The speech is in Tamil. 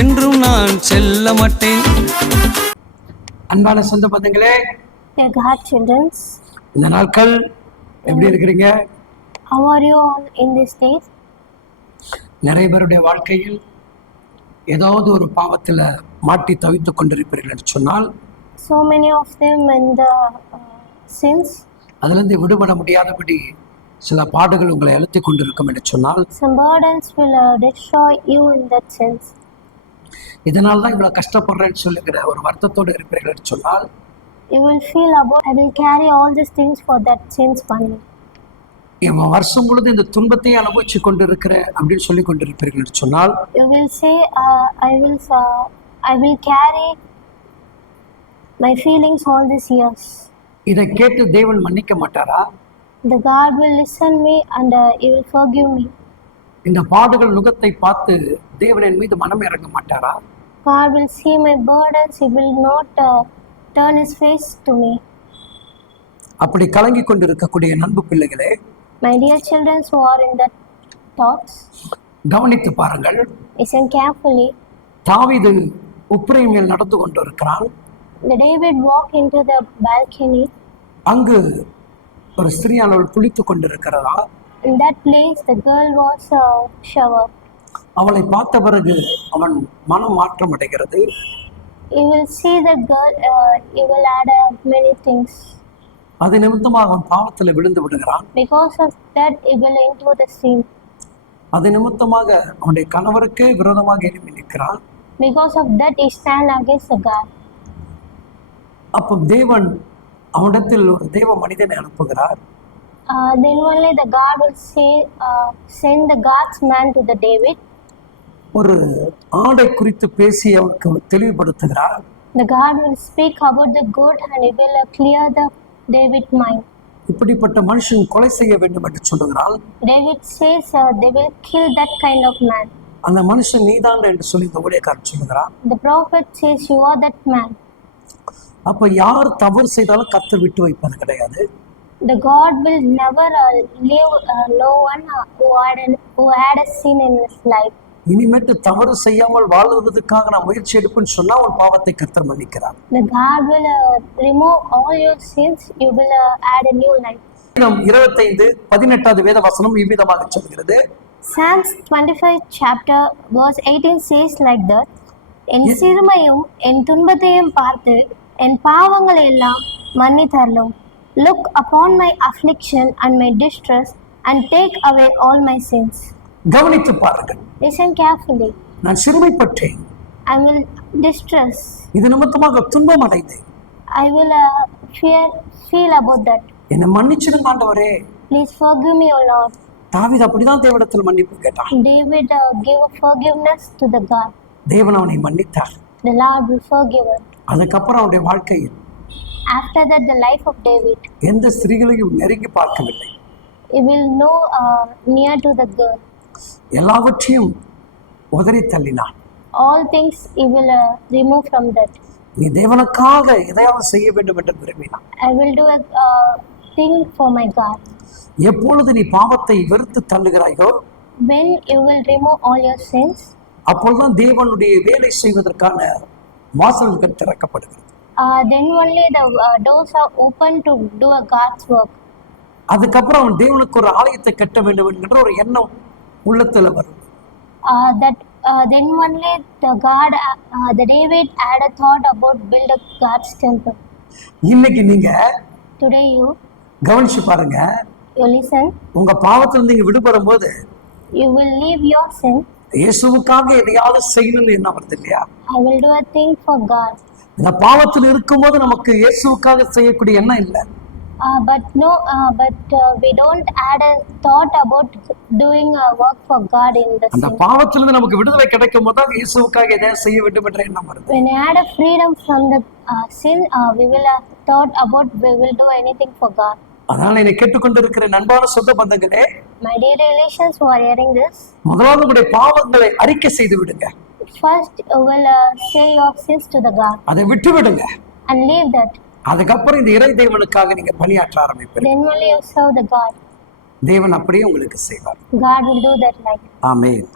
என்றும் நான் செல்ல மாட்டேன். அன்பான சொந்த பந்தங்களே, இந்த நாட்கள் எப்படி இருக்கிறீங்க? How are you all in these days? நிறைய பேருடைய வாழ்க்கையில் ஏதாவது ஒரு பாவத்தில் மாட்டி தவித்துக் கொண்டிருப்பீர்கள் என்று சொன்னால், so many of them in the sins, அதிலிருந்து விடுபட முடியாதபடி சில பாடுகள் உங்களை அழுத்தி கொண்டிருக்கும் என்று சொன்னால், some burdens will destroy you in that sense. இதனால தான் இவ்வளவு கஷ்டப்படுறேன்னு சொல்லுகிற ஒரு வருத்தத்தோடு இருப்பீர்கள் என்று சொன்னால், you will feel about I will carry all these things for that sins only. இவன் வருஷம் முழுது இந்த துன்பத்தையே அனுபவிச்சு கொண்டிருக்கிற அப்படின்னு சொல்லி கொண்டிருப்பீர்கள் என்று சொன்னால், you will say I will carry my feelings all these years. இதை கேட்டு தேவன் மன்னிக்க மாட்டாரா? The God will listen me and he will forgive me. இந்த பாடுகள் நுகத்தை பார்த்து தேவன் என் மீது மனம் இறங்க மாட்டாரா? God will see my burdens, he will not turn his face to me. அப்படி கலங்கி கொண்டிருக்கக்கூடிய நண்பு பிள்ளைகளே, my dear children who are in that thoughts, கவனித்து பாருங்கள். listen carefully. தாவீது உப்ரேமில் நடந்து கொண்டிருக்கிறான். The David walked into the balcony. அங்கு ஒரு ஸ்திரீயானவள் குளித்துக் கொண்டிருக்கிறதா. In that place the girl was shower. அவளை பார்த்த பிறகு அவன் மனம் மாற்றம் அடைகிறது. You will see the girl, you will add many things. அது நிமித்தமாக அவன் பாவத்தில் விழுந்து விடுகிறான். Because of that he will into the sin. அது நிமித்தமாக அவனுடைய கணவருக்கு விரோதமாக எழும்பி நிற்கிறான். Because of that he stand against the God. அப்போ தேவன் அவனிடத்தில் ஒரு தேவ மனிதனை அனுப்புகிறார். Then only the God will say send the God's man to the David. ஒரு ஆடை குறித்து பேசி அவனுக்கு தெளிவுபடுத்துகிறார். The God will speak about the good and he will clear the David mind. இப்படிப்பட்ட மனுஷன் கொலை செய்ய வேண்டும் என்று சொல்லுகிறான். David says they will kill that kind of man. அந்த மனுஷன் நீதான் என்று சொல்லி இந்த ஊழியக்காரன் சொல்லுகிறான். The prophet says you are that man. அப்ப யார் தவறு செய்தாலும் கர்த்தர் விட்டு வைப்பது கிடையாது. The God will never leave no one who had a sin in his life. இனிமேட்டு தவறு செய்யாமல் வாழ்வதற்காக நான் முயற்சி எடுப்பேன்னு சொன்னா உன் பாவத்தை கர்த்தர் மன்னிக்கிறார். The God will remove all your sins. You will add a new life. 25:18 வேத வசனம் இவ்விதமாக சொல்கிறது. Psalms 25 chapter verse 18 says like that. என் சிறுமையும் என் துன்பத்தையும் பார்த்து என் பாவங்களை எல்லாம் மன்னித்தருளும். Look upon my affliction and my distress and take away all my sins. கவனித்து பாருங்கள். Listen carefully. நான் சிறுமைப்பட்டேன். I will distress. இது நிமித்தமாக துன்பம் அடைந்தேன். I will feel about that. என்னை மன்னிச்சிடுங்க ஆண்டவரே. Please forgive me, O Lord. தாவீது அப்படிதான் தேவனிடத்தில் மன்னிப்பு கேட்டான். David gave forgiveness to the God. தேவன் அவனை மன்னித்தார். The Lord will forgive him. அதுக்கப்புறம் அவனுடைய வாழ்க்கையில் After that the life of David, எந்த ஸ்திரீகளையும் நெருங்கி பார்க்கவில்லை. he will know near to the girl. எல்லாவற்றையும் உதறி தள்ளினான். All things he will remove from that. நீ தேவனுக்காக எதையாவது செய்ய வேண்டும் என்று விரும்பினான். I will do a thing for my God. எப்பொழுது நீ பாவத்தை வெறுத்து தள்ளுகிறாயோ, when you will remove all your sins, அப்பொழுதுதான் தேவனுடைய வேலை செய்வதற்கான வாசல்கள் திறக்கப்படுகிறது. then only the doors are open to do a God's work. அதுக்கப்புறம் அவன் தேவனுக்கு ஒரு ஆலயத்தை கட்ட வேண்டும் என்கிற ஒரு எண்ணம் உள்ளத்துல வரும். That then only the David had a thought about build a God's temple. இன்னைக்கு நீங்க Today you கவனிச்சு பாருங்க. You listen. உங்க பாவத்துல நீங்க விடுபடும் போது you will leave your sin. இயேசுவுக்காக எதையாவது செய்யணும்னு என்ன வருது இல்லையா? I will do a thing for God. இந்த பாவத்தில் இருக்கும்போது நமக்கு இயேசுவுக்காக செய்யக்கூடிய எண்ணம் இல்லை. But we don't add a thought about doing a work for God in the sin. அந்த பாவத்திலிருந்து நமக்கு விடுதலை கிடைக்கும் போது தான் இயேசுவுக்காக எதையாவது செய்ய வேண்டும் என்ற எண்ணம் வருது. When we add a freedom from the sin, we will have thought about we will do anything for God. அதனால என்னை கேட்டுக்கொண்டிருக்கிற நண்பான சொந்த பந்தங்களே, my dear relations who are hearing this, முதலாவது உங்களுடைய பாவங்களை அறிக்கை செய்து விடுங்க. first you will say your sins to the God. அதை விட்டு விடுங்க. And leave that. அதுக்கப்புறம் இந்த இறை தேவனுக்காக நீங்க பணியாற்ற ஆரம்பிப்பீங்க. Then only you serve the God. தேவன் அப்படியே உங்களுக்கு செய்வார். God will do that like. Amen.